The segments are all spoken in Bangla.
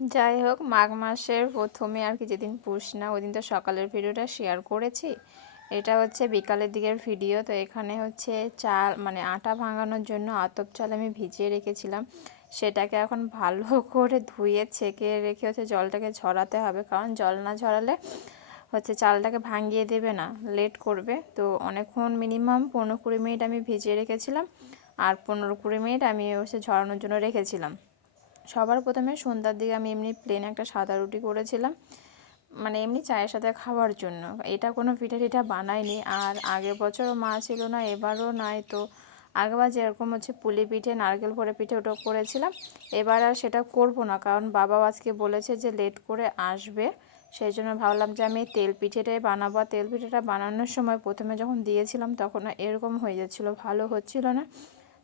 যাই হোক, মাঘ মাসের প্রথমে আর কি যেদিন পুষ না, ওই দিন তো সকালের ভিডিওটা শেয়ার করেছি। এটা হচ্ছে বিকালের দিকের ভিডিও, তো এখানে হচ্ছে চাল মানে আটা ভাঙানোর জন্য আতপ চাল আমি ভিজিয়ে রেখেছিলাম। সেটাকে এখন ভালো করে ধুয়ে, ছেঁকে রেখে হচ্ছে জলটাকে ঝরাতে হবে, কারণ জল না ঝরালে হচ্ছে চালটাকে ভাঙিয়ে দেবে না, লেট করবে। তো অনেকক্ষণ মিনিমাম পনেরো কুড়ি মিনিট আমি ভিজিয়ে রেখেছিলাম, আর পনেরো কুড়ি মিনিট আমি হচ্ছে ঝরানোর জন্য রেখেছিলাম। সবার প্রথমে সন্ধ্যার দিকে আমি এমনি প্লেন একটা সাদা রুটি করেছিলাম। মানে এমনি চায়ের সাথে খাওয়ার জন্য। এটা কোনো পিঠা টিঠা বানায়নি আর আগের বছরও মা ছিল না, এবারও নাই। তো আগেবার যেরকম হচ্ছে পুলি পিঠে, নারকেল পরে পিঠে ওটা করেছিলাম। এবার আর সেটা করব না। কারণ বাবাও আজকে বলেছে যে লেট করে আসবে। সেই জন্য ভাবলাম যে আমি তেল পিঠেটাই বানাবো। তেল পিঠেটা বানানোর সময় প্রথমে যখন দিয়েছিলাম, তখন এরকম হয়ে যাচ্ছিল, ভালো হচ্ছিল না।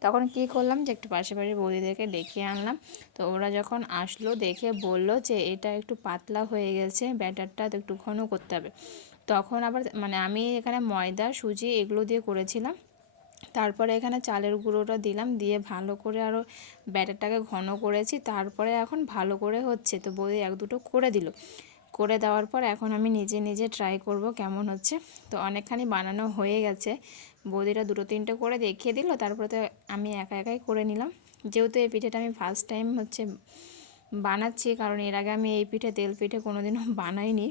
তখন কি করলাম যে একটু পাশে পাশে বৌদিদেরকে ডেকে আনলাম। তো ওরা যখন আসলো, দেখে বলল যে এটা একটু পাতলা হয়ে গেছে, ব্যাটারটা তো একটু ঘন করতে হবে। তখন আবার মানে আমি এখানে ময়দা, সুজি এগুলো দিয়ে করেছিলাম। তারপরে এখানে চালের গুঁড়োটা দিলাম, দিয়ে ভালো করে আরও ব্যাটারটাকে ঘন করেছি। তারপরে এখন ভালো করে হচ্ছে। তো বৌদি এক দুটো করে দিল। করে দেওয়ার পর এখন আমি নিজে নিজে ট্রাই করব কেমন হচ্ছে। তো অনেকখানি বানানো হয়ে গেছে। বৌদিরা দুটো তিনটে করে দেখিয়ে দিল, তারপরে তো আমি একা একাই করে নিলাম। যেহেতু এই পিঠেটা আমি ফার্স্ট টাইম হচ্ছে বানাচ্ছি, কারণ এর আগে আমি এই পিঠে তেল পিঠে কোনোদিনও বানাইনি।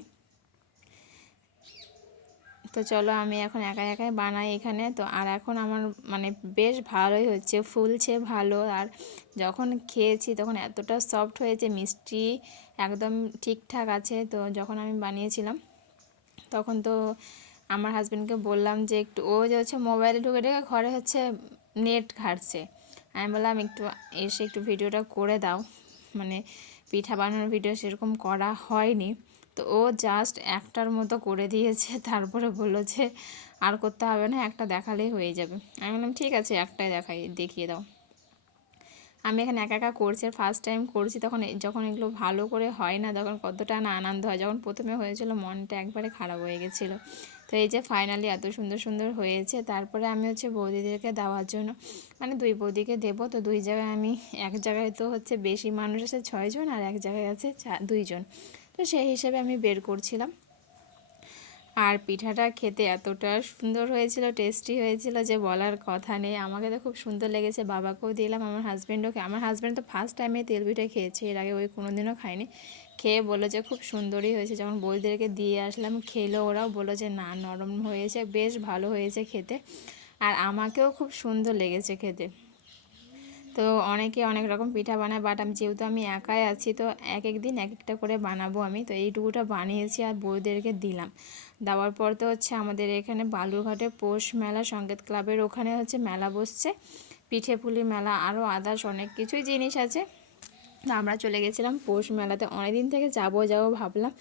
তো চলো আমি এখন একা একাই বানাই এখানে। তো আর এখন আমার মানে বেশ ভালোই হচ্ছে, ফুলছে ভালো। আর যখন খেয়েছি তখন এতটা সফট হয়েছে, মিষ্টি একদম ঠিকঠাক আছে। তো যখন আমি বানিয়েছিলাম তখন তো আমার হাজব্যান্ডকে বললাম যে একটু, ও যে হচ্ছে মোবাইলে ঢুকে ঢুকে ঘরে হচ্ছে নেট ঘাটছে। আমি বললাম, একটু এসে একটু ভিডিওটা করে দাও। মানে পিঠা বানানোর ভিডিও সেরকম করা হয়নি। তো ও জাস্ট একটার মতো করে দিয়েছে, তারপরে বলল যে আর করতে হবে না, একটা দেখালেই হয়ে যাবে। আমি বললাম, ঠিক আছে, একটাই দেখাই, দেখিয়ে দাও। আমি এখানে একা একা করছি ফার্স্ট টাইম করছি, তখন যখন এগুলো ভালো করে হয় না, তখন কতটা না আনন্দ হয়। যখন প্রথমে হয়েছিল, মনটা একবারে খারাপ হয়ে গেছিল। তো এই যে ফাইনালি এত সুন্দর সুন্দর হয়েছে, তারপরে আমি হচ্ছে বৌদিদেরকে দেওয়ার জন্য মানে দুই বৌদিকে দেবো, তো দুই জায়গায় আমি, এক জায়গায় তো হচ্ছে বেশি মানুষ আছে ছয়জন, আর এক জায়গায় আছে দুইজন। তো সেই হিসেবে আমি বের করছিলাম। আর পিঠাটা খেতে এতটা সুন্দর হয়েছিল টেস্টি হয়েছিল যে বলার কথা নেই। আমাকে তো খুব সুন্দর লেগেছে, বাবাকেও দিলাম, আমার হাজব্যান্ডও আমার হাজব্যান্ড তো ফার্স্ট টাইমে তেল পিঠে খেয়েছে, এর আগে ওই কোনো দিনও খায়নি। খেয়ে বলল যে খুব সুন্দরই হয়েছে, যখন বইদেরকে দিয়ে আসলাম, খেলো ওরাও, বলল যে না, নরম হয়েছে, বেশ ভালো হয়েছে খেতে। আর আমাকেও খুব সুন্দর লেগেছে খেতে। তো অনেকে অনেক রকম পিঠা বানায় বাট আমি যেহেতু আমি একাই আছি, তো এক এক দিন এক একটা করে বানাবো আমি। তো এইটুকুটা বানিয়েছি আর বউদেরকে দিলাম। দেওয়ার পর তো হচ্ছে আমাদের এখানে বালুরঘাটে পৌষ মেলা সংগীত ক্লাবের ওখানে হচ্ছে মেলা বসছে। পিঠে পুলি মেলা আরও আদার্স অনেক কিছুই জিনিস আছে। তো আমরা চলে গেছিলাম পৌষ মেলাতে। অনেকদিন থেকে যাব যাব ভাবলাম।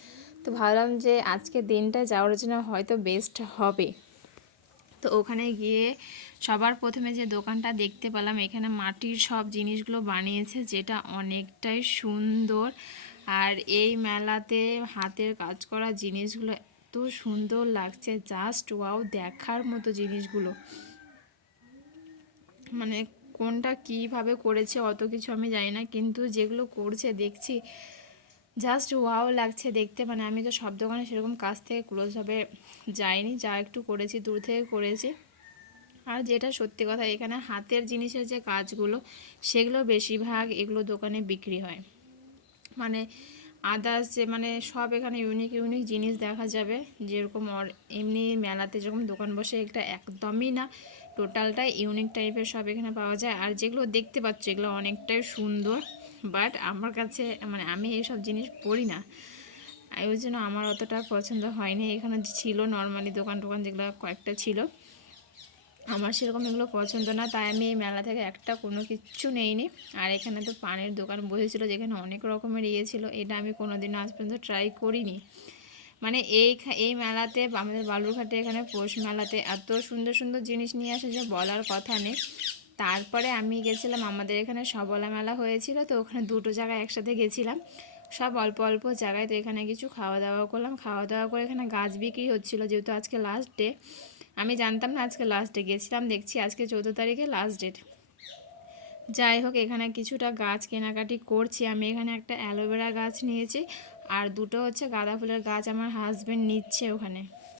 তো ভাবলাম যে আজকে দিনটা যাওয়ার জন্য হয়তো বেস্ট হবে। তো ওখানে গিয়ে সবার প্রথমে যে দোকানটা দেখতে পেলাম, এখানে মাটির সব জিনিসগুলো বানিয়েছে, যেটা অনেকটাই সুন্দর। আর এই মেলাতে হাতের কাজ করা জিনিসগুলো এত সুন্দর লাগছে জাস্ট ওয়াও দেখার মতো জিনিসগুলো। মানে কোনটা কীভাবে করেছে অত কিছু আমি জানি না, কিন্তু যেগুলো করছে, দেখছি জাস্ট ওয়াও লাগছে দেখতে মানে আমি তো সব দোকানে সেরকম কাছ থেকে ক্লোজভাবে যাইনি, যা একটু করেছি, দূর থেকে করেছি। আর যেটা সত্যি কথা, এখানে হাতের জিনিসের যে কাজগুলো, সেগুলো বেশিরভাগ এগুলো দোকানে বিক্রি হয়। মানে আদার্স যে মানে সব এখানে ইউনিক ইউনিক জিনিস দেখা যাবে। যেরকম এমনি মেলাতে যেরকম দোকান বসে এটা একদমই না টোটালটাই ইউনিক টাইপের সব এখানে পাওয়া যায়। আর যেগুলো দেখতে পাচ্ছ, এগুলো অনেকটাই সুন্দর। বাট আমার কাছে মানে আমি এইসব জিনিস পড়ি না। ওই জন্য আমার অতটা পছন্দ হয়নি। এখানে ছিল নর্মালি দোকান টোকান যেগুলো কয়েকটা ছিল। আমার সেরকম এগুলো পছন্দ না, তাই আমি এই মেলা থেকে একটা কোনো কিচ্ছু নেইনি। আর এখানে তো পানের দোকান বসেছিল যেখানে অনেক রকমের ইয়ে ছিল। এটা আমি কোনো দিন আজ পর্যন্ত ট্রাই করিনি। মানে এই এই মেলাতে, আমাদের বালুরঘাটে এখানে পৌষ মেলাতে এত সুন্দর সুন্দর জিনিস নিয়ে আসে যে বলার কথা নেই। তারপরে আমি গেছিলাম, আমাদের এখানে সবলা মেলা হয়েছিল, তো ওখানে দুটো জায়গায় একসাথে গেছিলাম। সব অল্প অল্প জায়গায় তো এখানে কিছু খাওয়া দাওয়া করলাম। খাওয়া দাওয়া করে এখানে গাছ বিক্রি হচ্ছিল, যেহেতু আজকে লাস্ট ডে আমি জানতাম না আজকে লাস্ট ডে গেছিলাম, দেখছি আজকে চৌদ্দ তারিখে লাস্ট ডেট যাই হোক, এখানে কিছুটা গাছ কেনাকাটি করছি। আমি এখানে একটা অ্যালোভেরা গাছ নিয়েছি, আর দুটো হচ্ছে গাঁদা ফুলের গাছ আমার হাজবেন্ড নিচ্ছে ওখানে।